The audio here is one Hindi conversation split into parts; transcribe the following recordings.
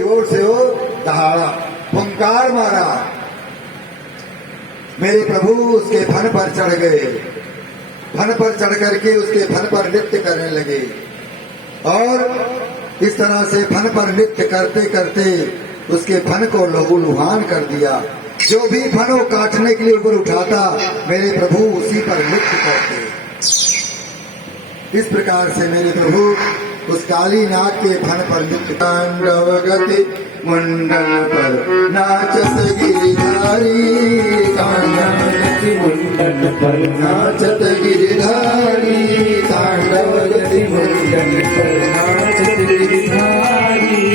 जोर से वो दहाड़ा, फुंकार मारा। मेरे प्रभु उसके फन पर चढ़ गए, फन पर चढ़ करके उसके फन पर नृत्य करने लगे और इस तरह से फन पर नृत्य करते करते उसके फन को लहूलुहान कर दिया। जो भी फन वो काटने के लिए ऊपर उठाता, मेरे प्रभु उसी पर नृत्य करते। इस प्रकार से मेरे प्रभु उस काली नाग के फन पर नृत्य। तांडव गति मुंडन पर नाचत गिरिधारी, तांडव गति मुंडन पर नाचत गिरिधारी, तांडव गति मुंडन पर नाचत गिरिधारी।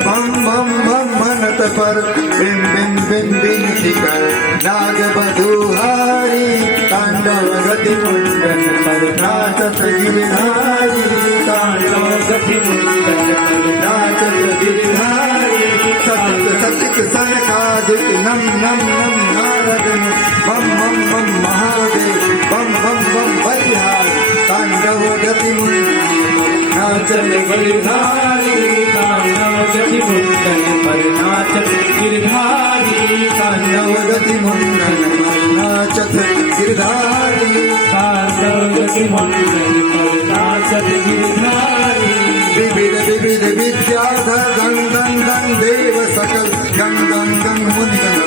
भम भम भम मनत पर बिन बिन बिन बिन शिकर नाग बधुहारी, तांडव गति मुंडन पर नाचत गिरिधारी, तांडव गति मुंडन पर नाचत गिरिधारी। सत्य सत्य सनकादिक नम नम नम नारद बम बम बम महादेव बम बम बम बलिहार, तांडव गति मुंडन नाचत गिरिधारी, तांडव गति मुंडन पर नाचत गिरिधारी, तांडव गति मुंडन पर नाचत गिरिधारी, तांडव गति मुंडन पर नाचत गिरिधारी। विविध विविध विद्याधर गण गण गण देव सकल गण गण गण मुनिगण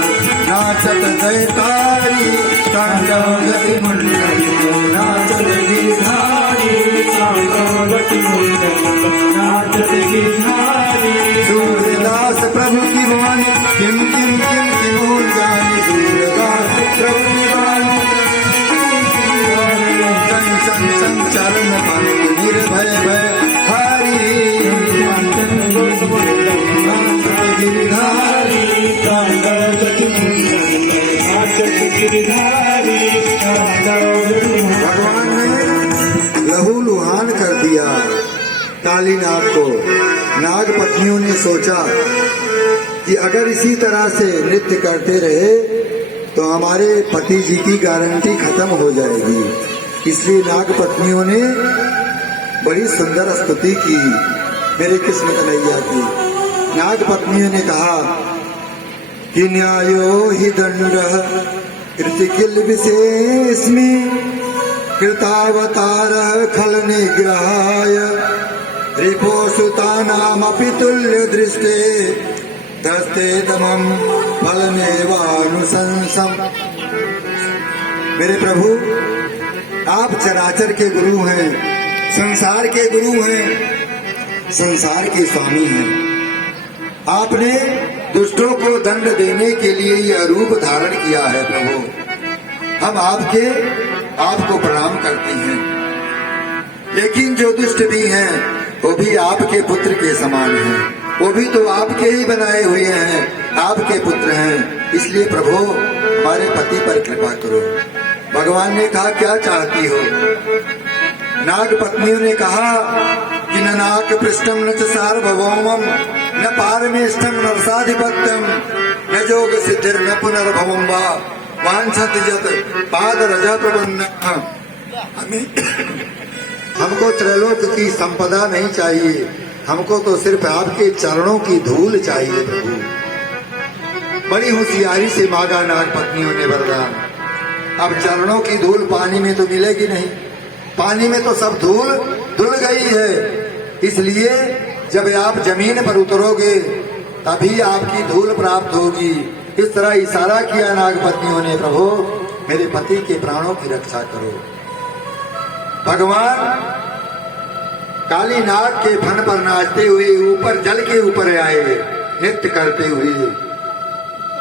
नाचत जयकारी, तांडव गति मुंडन पर नाचत गिरिधारी, तांडव गति मुंडन पर नाचत गिरिधारी। सूर्यदास प्रभु की वाणी किम किम किम किम जानी, सूर्यदास प्रभु की वाणी चंग चंग चंग चरण मन निर्भय भय हारी, गिरिधारी, तांडव गति मुंडन पर नाचत गिरिधारी। भगवान ने लहूलुहान कर दिया काली नाग को। नाग पत्नियों ने सोचा कि अगर इसी तरह से नृत्य करते रहे तो हमारे पति जी की गारंटी खत्म हो जाएगी। इसलिए नाग पत्नियों ने बड़ी सुंदर स्तुति की मेरे कृष्ण कन्हैया की। नाग पत्नियों ने कहा कि न्यायो हि दंडः कृतिकिल विशेषमि, कृतावतारः खल निग्रहाय, रिपोसुतानामपि तुल्य दृष्टे, दस्ते दमम फलमेवानुशंसम्। मेरे प्रभु, आप चराचर के गुरु हैं, संसार के गुरु हैं, संसार के स्वामी हैं। आपने दुष्टों को दंड देने के लिए यह रूप धारण किया है प्रभु। हम आपको प्रणाम करते हैं। लेकिन जो दुष्ट भी हैं वो भी आपके पुत्र के समान हैं, वो भी तो आपके ही बनाए हुए हैं, आपके पुत्र हैं। इसलिए प्रभु हमारे पति पर कृपा करो। भगवान ने कहा क्या चाहती हो? नाग पत्नियों ने कहा कि न नाक पृष्ठम न च सार्वभौमम न पारमेष्ठम न रसाधिपत्यम न जोग सिद्धिर न पुनर्भवम वा वांछत यत पाद रजा प्रबंध। हमको त्रैलोक की संपदा नहीं चाहिए, हमको तो सिर्फ आपके चरणों की धूल चाहिए प्रभु। बड़ी होशियारी से मांगा नाग पत्नियों ने वरदान। अब चरणों की धूल पानी में तो मिलेगी नहीं, पानी में तो सब धूल धुल गई है। इसलिए जब आप जमीन पर उतरोगे तभी आपकी धूल प्राप्त होगी। इस तरह इशारा किया नाग पत्नियों ने, प्रभु मेरे पति के प्राणों की रक्षा करो। भगवान काली नाग के फन पर नाचते हुए ऊपर जल के ऊपर आए नृत्य करते हुए।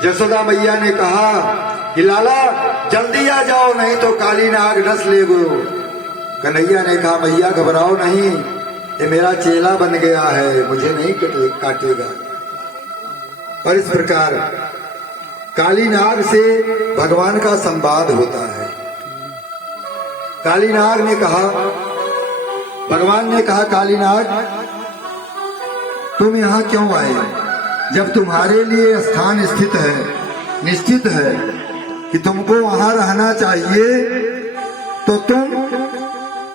यशोदा मैया ने कहा कि लाला जल्दी आ जाओ, नहीं तो काली नाग डस लेगो। कन्हैया ने कहा मैया घबराओ नहीं, ये मेरा चेला बन गया है, मुझे नहीं काटेगा। और इस प्रकार काली नाग से भगवान का संवाद होता है। काली नाग ने कहा, भगवान ने कहा काली नाग तुम यहाँ क्यों आए? जब तुम्हारे लिए स्थान स्थित है, निश्चित है कि तुमको वहां रहना चाहिए, तो तुम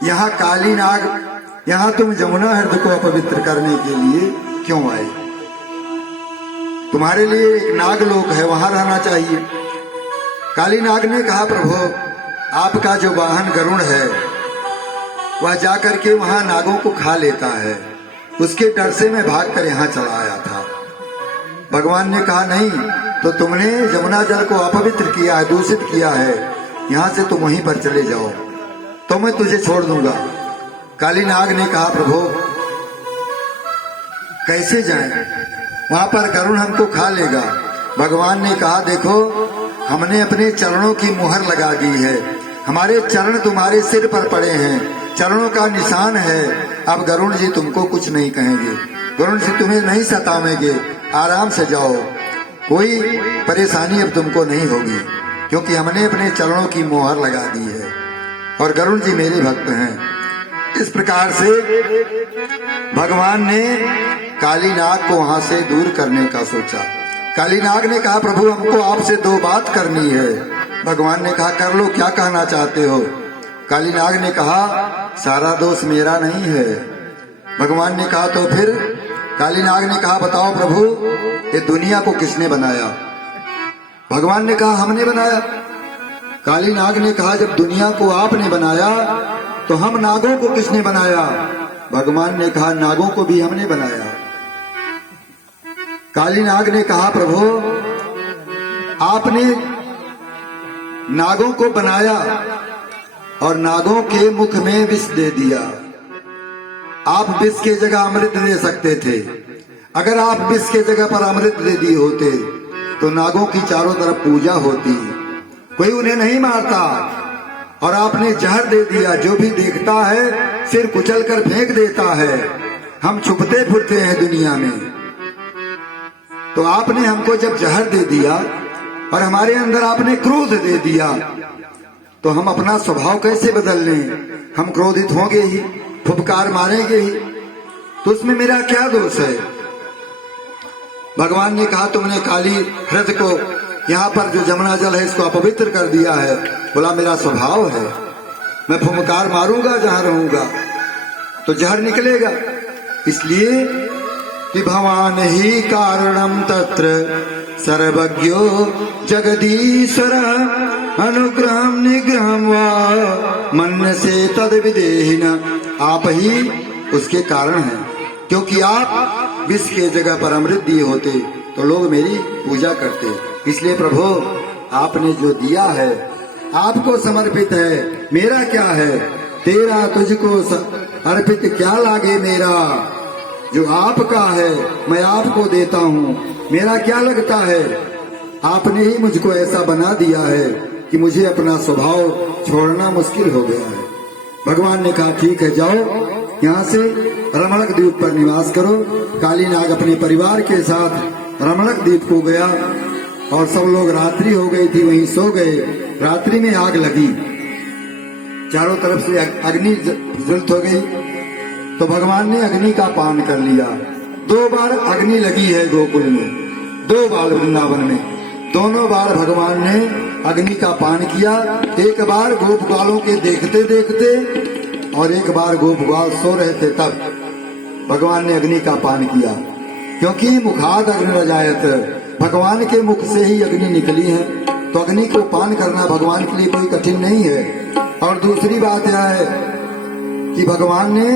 यहाँ काली नाग, यहाँ तुम जमुना हृदय को अपवित्र करने के लिए क्यों आए? तुम्हारे लिए एक नागलोक है, वहां रहना चाहिए। काली नाग ने कहा, प्रभु आपका जो वाहन गरुड़ है वह जाकर के वहां नागों को खा लेता है, उसके डर से मैं भागकर यहाँ चला आया था। भगवान ने कहा, नहीं तो तुमने जमुना जल को अपवित्र किया है, दूषित किया है, यहाँ से तुम वहीं पर चले जाओ तो मैं तुझे छोड़ दूंगा। काली नाग ने कहा, प्रभु कैसे जाएं? वहां पर गरुड़ हमको खा लेगा। भगवान ने कहा, देखो हमने अपने चरणों की मुहर लगा दी है, हमारे चरण तुम्हारे सिर पर पड़े हैं, चरणों का निशान है। अब गरुड़ जी तुमको कुछ नहीं कहेंगे, गरुड़ जी तुम्हें नहीं सतावेंगे, आराम से जाओ, कोई परेशानी अब तुमको नहीं होगी, क्योंकि हमने अपने चरणों की मुहर लगा दी है और गरुड़ जी मेरे भक्त हैं। इस प्रकार से भगवान ने काली नाग को वहां से दूर करने का सोचा। काली नाग ने कहा, प्रभु हमको आपसे दो बात करनी है। भगवान ने कहा, कर लो, क्या कहना चाहते हो? काली नाग ने कहा, सारा दोष मेरा नहीं है। भगवान ने कहा, तो फिर? काली नाग ने कहा, बताओ प्रभु ये दुनिया को किसने बनाया? भगवान ने कहा, हमने बनाया। काली नाग ने कहा, जब दुनिया को आपने बनाया तो हम नागों को किसने बनाया? भगवान ने कहा, नागों को भी हमने बनाया। काली नाग ने कहा, प्रभु आपने नागों को बनाया और नागों के मुख में विष दे दिया। आप विष के जगह अमृत दे सकते थे। अगर आप विष के जगह पर अमृत दे दिए होते तो नागों की चारों तरफ पूजा होती, कोई उन्हें नहीं मारता। और आपने जहर दे दिया, जो भी देखता है सिर कुचल कर फेंक देता है। हम छुपते फिरते हैं दुनिया में, तो आपने हमको जब जहर दे दिया और हमारे अंदर आपने क्रोध दे दिया, तो हम अपना स्वभाव कैसे बदल लें? हम क्रोधित होंगे ही, फुफकार मारेंगे ही, तो उसमें मेरा क्या दोष है? भगवान ने कहा, तुमने काली हृद को, यहाँ पर जो जमुना जल है इसको अपवित्र कर दिया है। बोला, मेरा स्वभाव है, मैं फुफकार मारूंगा जहां रहूंगा तो जहर निकलेगा। इसलिए कि भगवान ही कारणम तत्र सर्वज्ञो जगदीश्वर अनुग्रहम निग्रहम वा मन से तद विदेहिन। आप ही उसके कारण हैं, क्योंकि आप विष के जगह पर अमृत दिए होते तो लोग मेरी पूजा करते। इसलिए प्रभु आपने जो दिया है आपको समर्पित है, मेरा क्या है? तेरा तुझको अर्पित क्या लागे मेरा? जो आपका है मैं आपको देता हूँ, मेरा क्या लगता है? आपने ही मुझको ऐसा बना दिया है कि मुझे अपना स्वभाव छोड़ना मुश्किल हो गया है। भगवान ने कहा, ठीक है, जाओ यहाँ से रमणक द्वीप पर निवास करो। काली नाग अपने परिवार के साथ रमणक द्वीप को गया और सब लोग, रात्रि हो गई थी, वहीं सो गए। रात्रि में आग लगी, चारों तरफ से अग्नि ज्वलित हो गई, तो भगवान ने अग्नि का पान कर लिया। 2 बार अग्नि लगी है गोकुल में, 2 बार वृंदावन में, दोनों बार भगवान ने अग्नि का पान किया। एक बार गोप ग्वालों के देखते देखते और एक बार गोप ग्वाल सो रहे थे तब भगवान ने अग्नि का पान किया, क्योंकि मुखाद अग्नि रजायत, भगवान के मुख से ही अग्नि निकली है, तो अग्नि को पान करना भगवान के लिए कोई कठिन नहीं है। और दूसरी बात यह है कि भगवान ने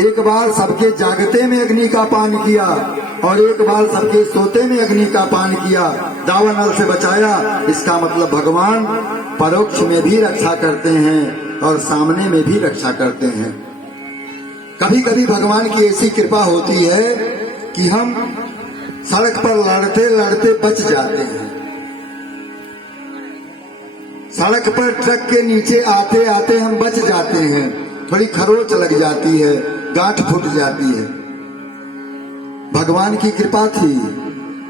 एक बार सबके जागते में अग्नि का पान किया और एक बार सबके सोते में अग्नि का पान किया, दावानल से बचाया। इसका मतलब भगवान परोक्ष में भी रक्षा करते हैं और सामने में भी रक्षा करते हैं। कभी कभी भगवान की ऐसी कृपा होती है कि हम सड़क पर लड़ते लड़ते बच जाते हैं, सड़क पर ट्रक के नीचे आते आते हम बच जाते हैं, थोड़ी खरोच लग जाती है, गांठ फूट जाती है। भगवान की कृपा थी,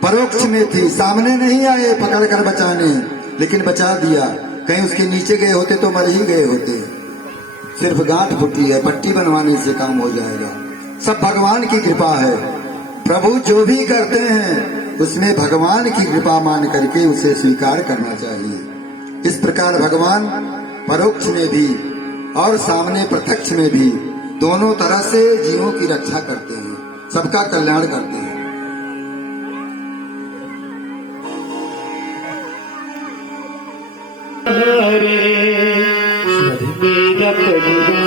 परोक्ष में थी, सामने नहीं आए पकड़ कर बचाने, लेकिन बचा दिया। कहीं उसके नीचे गए होते तो मर ही गए होते। सिर्फ गांठ फूटी है, पट्टी बनवाने से काम हो जाएगा। सब भगवान की कृपा है। प्रभु जो भी करते हैं उसमें भगवान की कृपा मान करके उसे स्वीकार करना चाहिए। इस प्रकार भगवान परोक्ष में भी और सामने प्रत्यक्ष में भी दोनों तरह से जीवों की रक्षा करते हैं। सबका कल्याण करते हैं। हरे मेरा प्रभु